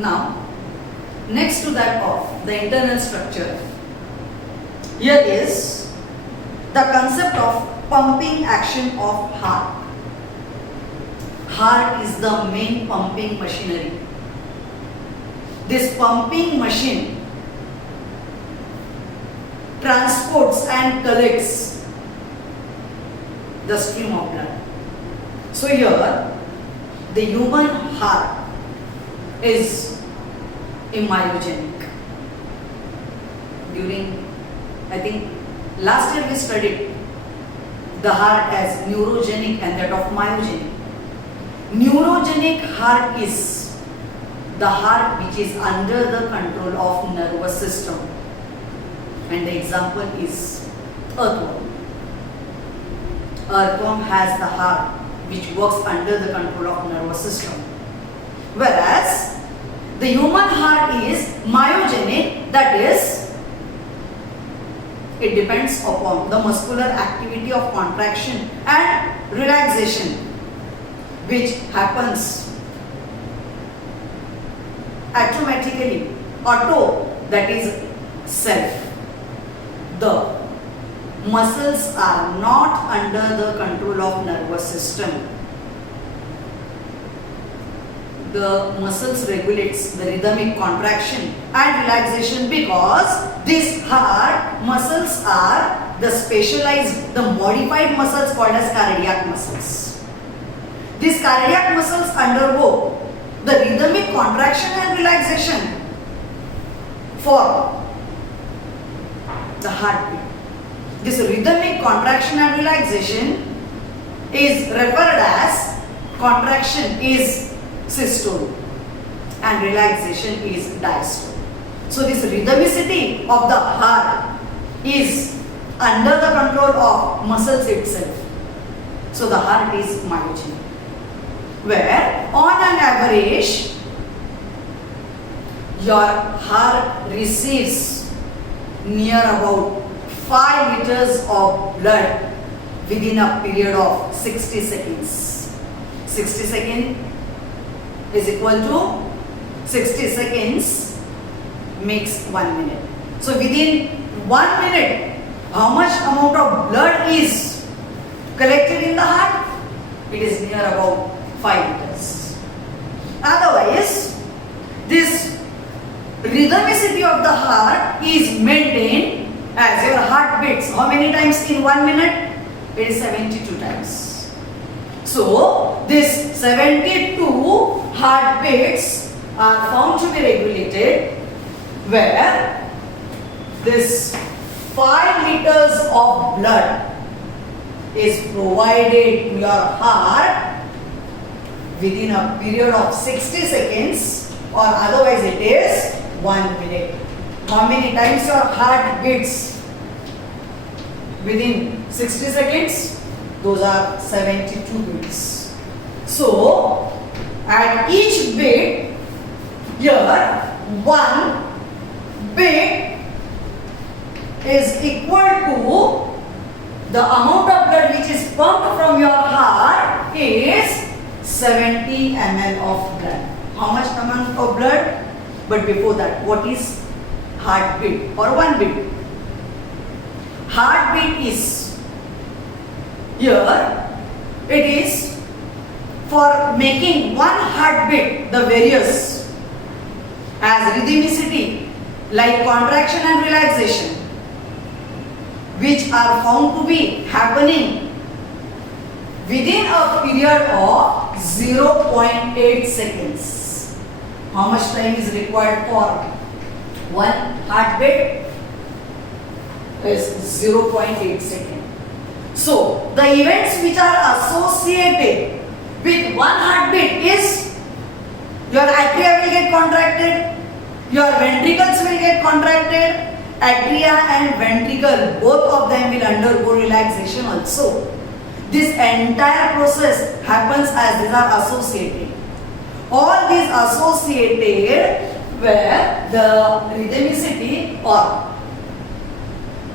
Now, next to that of the internal structure, here is the concept of pumping action of heart. Heart is the main pumping machinery. This pumping machine transports and collects the stream of blood. So here, the human heart is myogenic. During, I think, last year we studied the heart as neurogenic and that of myogenic. Neurogenic heart is the heart which is under the control of nervous system. And the example is earthworm. Earthworm has the heart which works under the control of nervous system. Whereas the human heart is myogenic, that is, it depends upon the muscular activity of contraction and relaxation, which happens automatically, auto, that is self. The muscles are not under the control of nervous system. The muscles regulates the rhythmic contraction and relaxation because these heart muscles are the specialized, the modified muscles called as cardiac muscles. These cardiac muscles undergo the rhythmic contraction and relaxation for the heartbeat. This rhythmic contraction and relaxation is referred as contraction is systole and relaxation is diastole. So this rhythmicity of the heart is under the control of muscles itself. So the heart is myogenic. Where on an average your heart receives near about 5 liters of blood within a period of 60 seconds. 60 seconds is equal to 60 seconds makes 1 minute. So within 1 minute, how much amount of blood is collected in the heart? It is near about 5 liters. Otherwise, this rhythmicity of the heart is maintained as your heart beats. How many times in 1 minute? It is 72 times. So, this 72 heartbeats are found to be regulated where this 5 liters of blood is provided to your heart within a period of 60 seconds or otherwise it is 1 minute. How many times your heart beats within 60 seconds? Those are 72 beats. So, at each beat, here 1 beat is equal to the amount of blood which is pumped from your heart is 70 ml of blood. How much amount of blood? But before that, what is heartbeat or 1 beat? Heartbeat is, here it is for making 1 heartbeat, the various as rhythmicity like contraction and relaxation, which are found to be happening within a period of 0.8 seconds. How much time is required for 1 heartbeat? Is 0.8 seconds. So, the events which are associated with 1 heartbeat is your atria will get contracted, your ventricles will get contracted, atria and ventricle, both of them will undergo relaxation also. This entire process happens as these are associated. All these associated where the rhythmicity or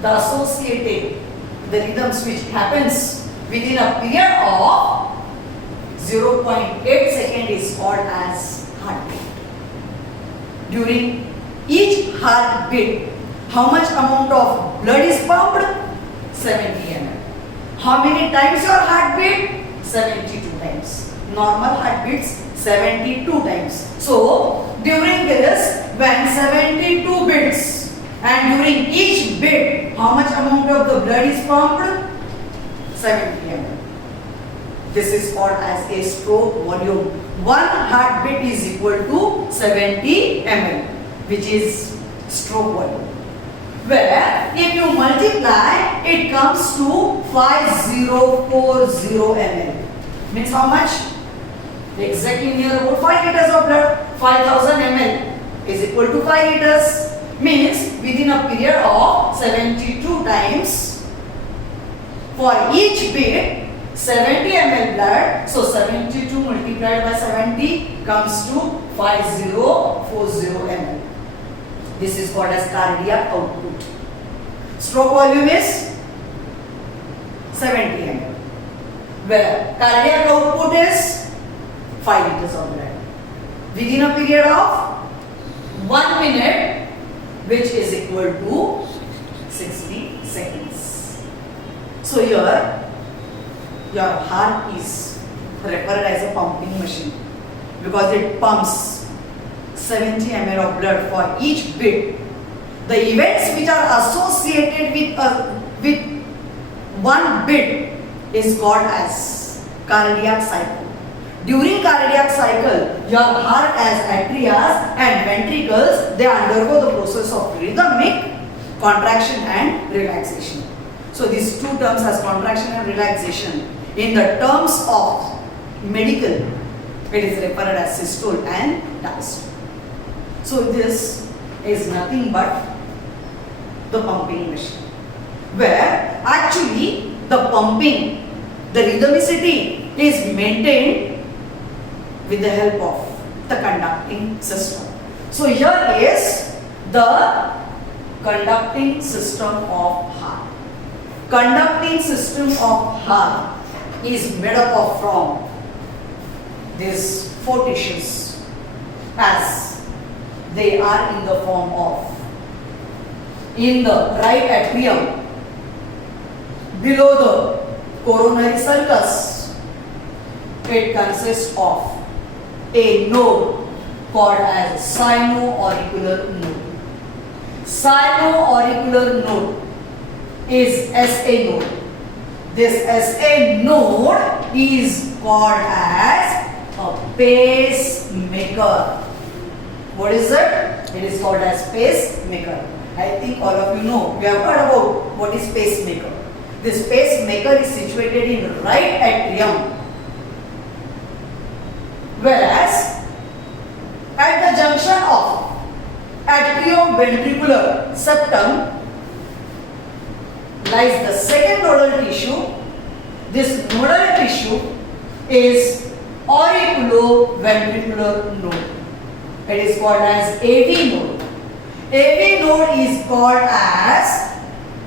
the associated, the rhythms which happens within a period of 0.8 second is called as heartbeat. during each heartbeat, how much amount of blood is pumped? 70 ml. How many times your heartbeat? 72 times. Normal heartbeats 72 times. So during this, when 72 beats, and during each beat, how much amount of the blood is pumped? 70 ml. This is called as a stroke volume. One heartbeat is equal to 70 ml, which is stroke volume. Where if you multiply, it comes to 5040 ml. Means how much? Exactly near about 5 liters of blood. 5000 ml is equal to 5 liters. Means within a period of 72 times, for each beat 70 ml blood, so 72 multiplied by 70 comes to 5040 ml. This is called as cardiac output. Stroke volume is 70 ml, where cardiac output is 5 liters of blood within a period of 1 minute, which is equal to 60 seconds. So here your heart is referred as a pumping machine because it pumps 70 ml of blood for each beat. The events which are associated with one beat is called as cardiac cycle. During cardiac cycle, your heart as atria and ventricles, they undergo the process of rhythmic contraction and relaxation. So these two terms as contraction and relaxation, in the terms of medical, it is referred as systole and diastole. So this is nothing but the pumping machine, where actually the pumping, the rhythmicity is maintained with the help of the conducting system. So here is the conducting system of heart. Conducting system of heart is made up of from these 4 tissues, as they are in the form of, in the right atrium, below the coronary sulcus, it consists of a node called as sino-auricular node. Sino-auricular node is SA node. This SA node is called as a pacemaker. What is it? It is called as pacemaker. I think all of you know, we have heard about what is pacemaker. This pacemaker is situated in right atrium, whereas at the junction of atrioventricular septum lies the second nodal tissue. This nodal tissue is auriculoventricular node. It is called as AV node. AV node is called as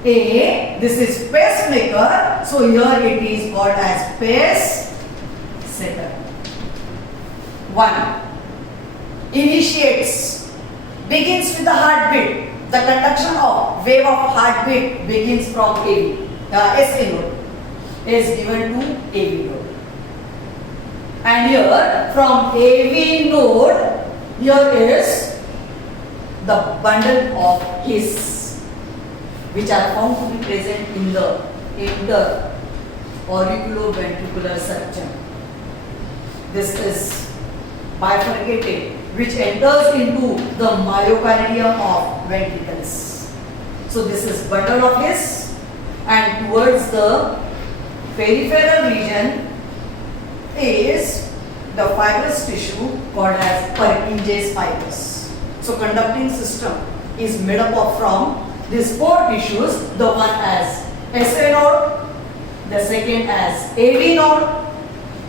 this is pacemaker, so here it is called as pacemaker. 1. Initiates, begins with the heartbeat. The conduction of wave of heartbeat begins from AV. SA node is given to AV node. And here from AV node, here is the bundle of His, which are found to be present in the inter-auriculoventricular septum. This is bifurcated, which enters into the myocardium of ventricles. So this is bundle of His, and towards the peripheral region is the fibrous tissue called as Purkinje's fibers. So conducting system is made up of from these 4 tissues, the one as SA node, the second as AV node,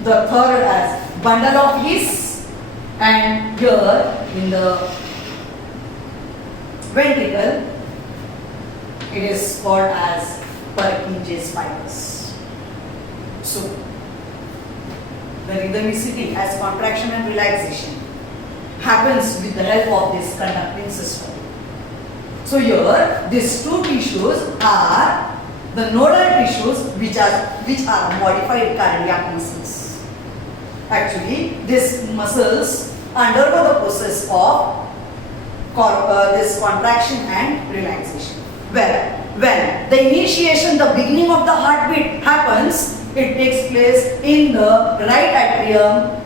the third as bundle of His, and here in the ventricle it is called as Purkinje's fibers. So the rhythmicity as contraction and relaxation happens with the help of this conducting system. So here these two tissues are the nodal tissues which are modified cardiac muscles. Actually, these muscles undergo the process of this contraction and relaxation. When the initiation, the beginning of the heartbeat happens, it takes place in the right atrium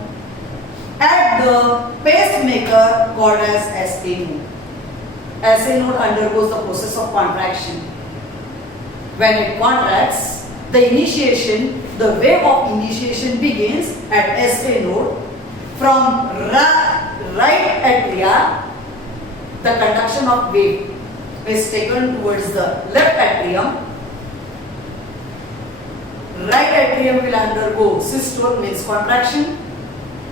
at the pacemaker called as SA node. SA node undergoes the process of contraction. When it contracts, the initiation, the wave of initiation begins at SA node. From right atria, the conduction of wave is taken towards the left atrium. Right atrium will undergo systole, means contraction.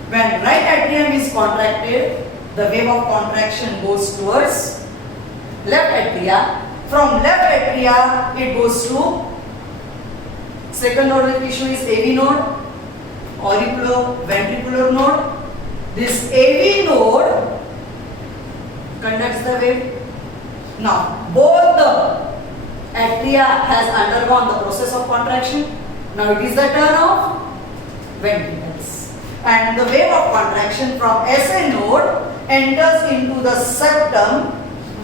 When right atrium is contracted, the wave of contraction goes towards left atria. From left atria, it goes to second nodal tissue is AV node, auriculoventricular node. This AV node conducts the wave. Now, both the atria has undergone the process of contraction. Now it is the turn of ventricles. And the wave of contraction from SA node enters into the septum,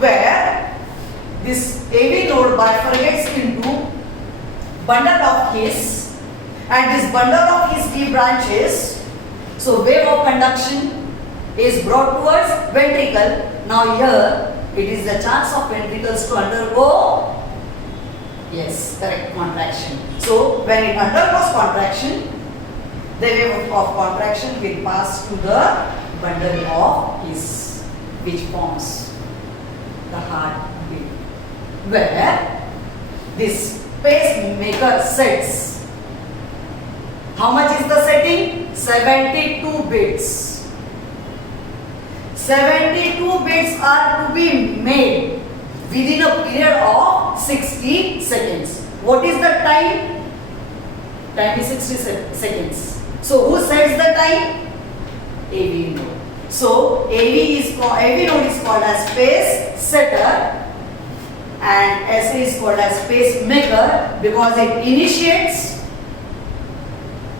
where this AV node bifurcates into bundle of His, and this bundle of His debranches. So wave of conduction is brought towards ventricle. Now here it is the chance of ventricles to undergo, yes, correct, contraction. So when it undergoes contraction, the wave of contraction will pass to the bundle of His, which forms the heartbeat, where this pacemaker sets. How much is the setting? 72 beats. 72 beats are to be made within a period of 60 seconds. What is the time? Time is 60 seconds. So who sets the time? AV node. So AV node is called as pace setter, and SA is called as pacemaker because it initiates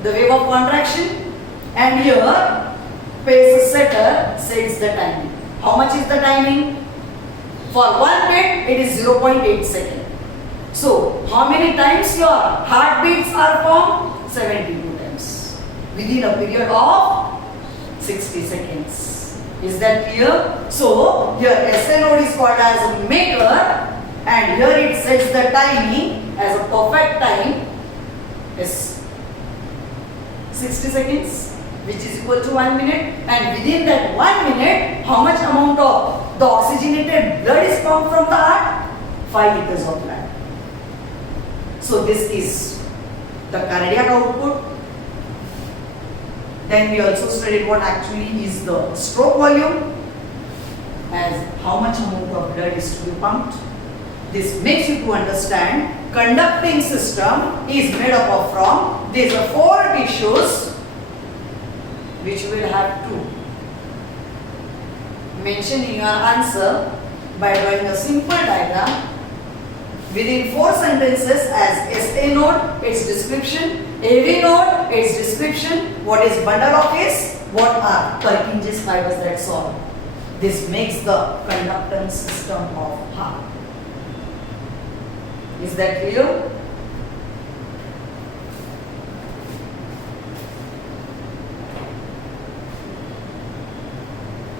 the wave of contraction, and here pace setter sets the timing. How much is the timing? For 1 beat it is 0.8 second. So how many times your heartbeats are formed? 72 times within a period of 60 seconds. Is that clear? So here SA node is called as a maker, and here it sets the timing as a perfect time is 60 seconds, which is equal to 1 minute, and within that 1 minute, how much amount of the oxygenated blood is pumped from the heart? 5 liters of blood. So this is the cardiac output. Then we also studied what actually is the stroke volume, as how much amount of blood is to be pumped. This makes you to understand conducting system is made up of from these are 4 tissues which will have to mention in your answer by drawing a simple diagram within 4 sentences as SA node, its description, AV node, its description, what is bundle of His, what are Purkinje's fibers, that's all. This makes the conductance system of heart. Is that clear?